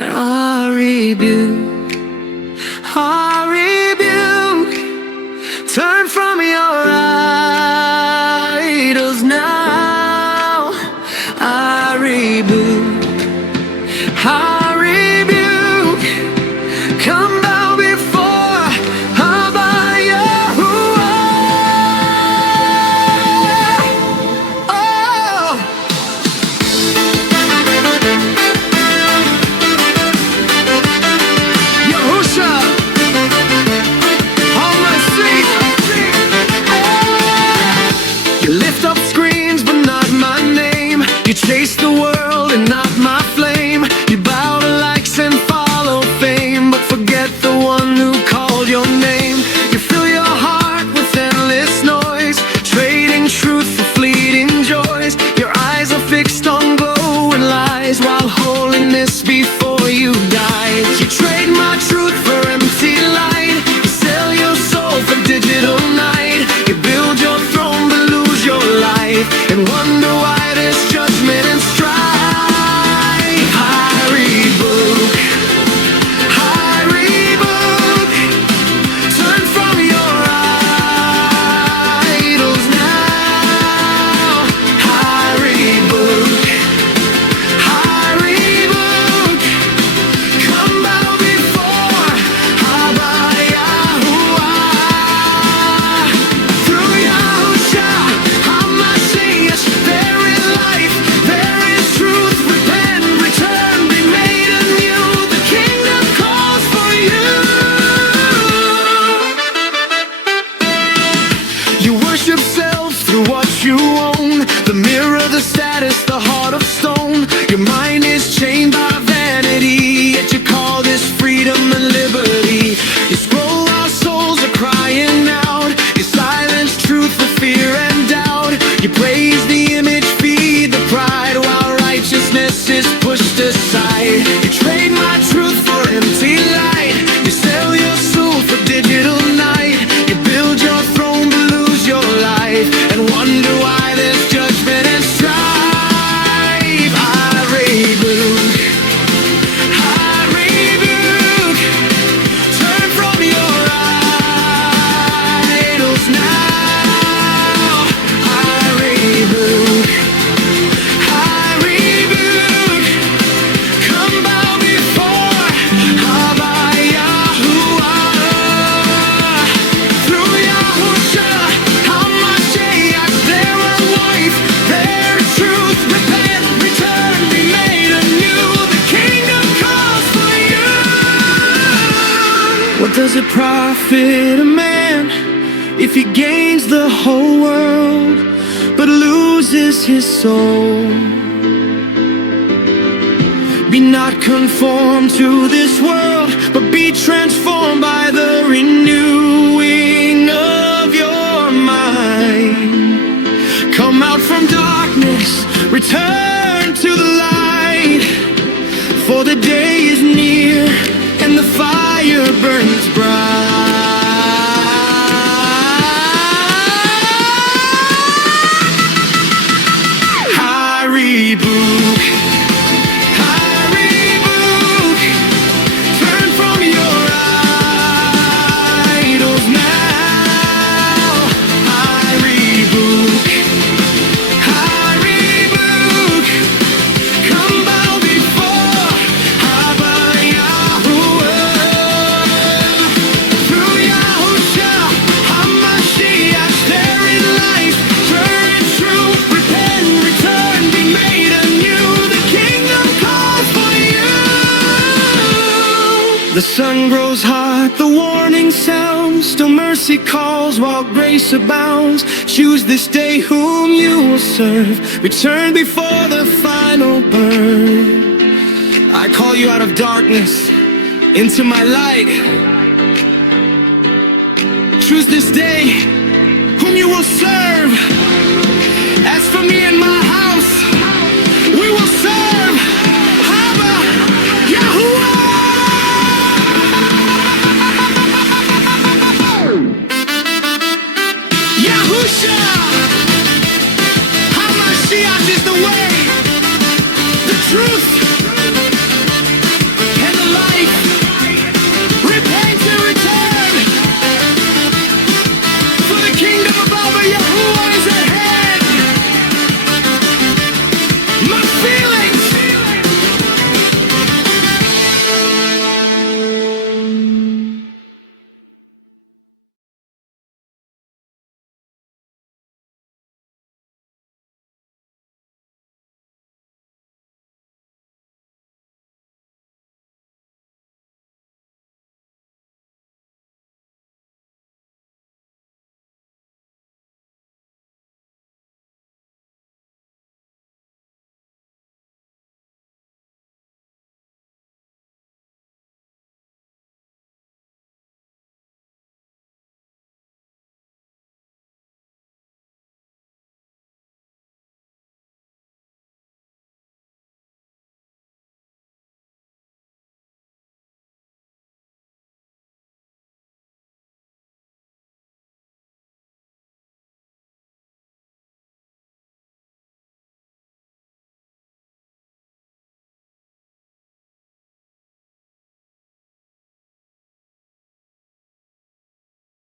I rebuke, I rebuke. Turn from your idols now. I rebuke, I rebuke. Come bow before Abba Yahuwah. Oh. Yahusha Ha Mashiyach. You lift up screens but not my name. You chase the world and not my flame. You bow to likes and follow fame, but forget the one who called your name. You fill your heart with endless noise, trading truth for fleeting joys. Your eyes are fixed on glowing lies, while holiness before you dies. You trade my truth for empty light. You sell your soul for digital night. You build your throne but lose your life, and wonder why there's judgment and strife. I rebuke, I rebuke. Turn from your idols now. I rebuke, I rebuke. Come bow before Abba Yahuwah. Through Yahusha Ha Mashiyach, there is life, there is truth. Repent, return, be made anew. The kingdom calls for you. You worship self through what you own, the mirror, the status, the heart of stone. Your mind is chained by vanity, yet you call this freedom and liberty. You scroll while souls are crying out. You silence truth for fear and doubt. You praise the image, feed the pride, while righteousness is pushed aside. You trade my truth for empty light. You sell your soul for digital night. You build your throne but lose your life, and wonder why there's judgment and strife. I rebuke, I rebuke. Turn from your idols now. I rebuke, I rebuke. Come bow before Abba Yahuwah. Through Yahusha Ha Mashiyach, there is life, there is truth. Repent, return, be made anew. The kingdom calls for you. What does it profit a man if he gains the whole world but loses his soul? Be not conformed to this world, but be transformed by the renewing of your mind. Come out from darkness, return to the light, for the day is near and the fire burns bright. I rebuke, I rebuke. Turn from your idols now. I rebuke, I rebuke. Come bow before Abba Yahuwah. Through Yahusha Ha Mashiyach, there is life, pure and true. Repent, return, be made anew. The kingdom calls for you. The sun grows hot, the warning sounds. Still mercy calls while grace abounds. Choose this day whom you will serve. Return before the final burn. I call you out of darkness into my light. Choose this day whom you will serve.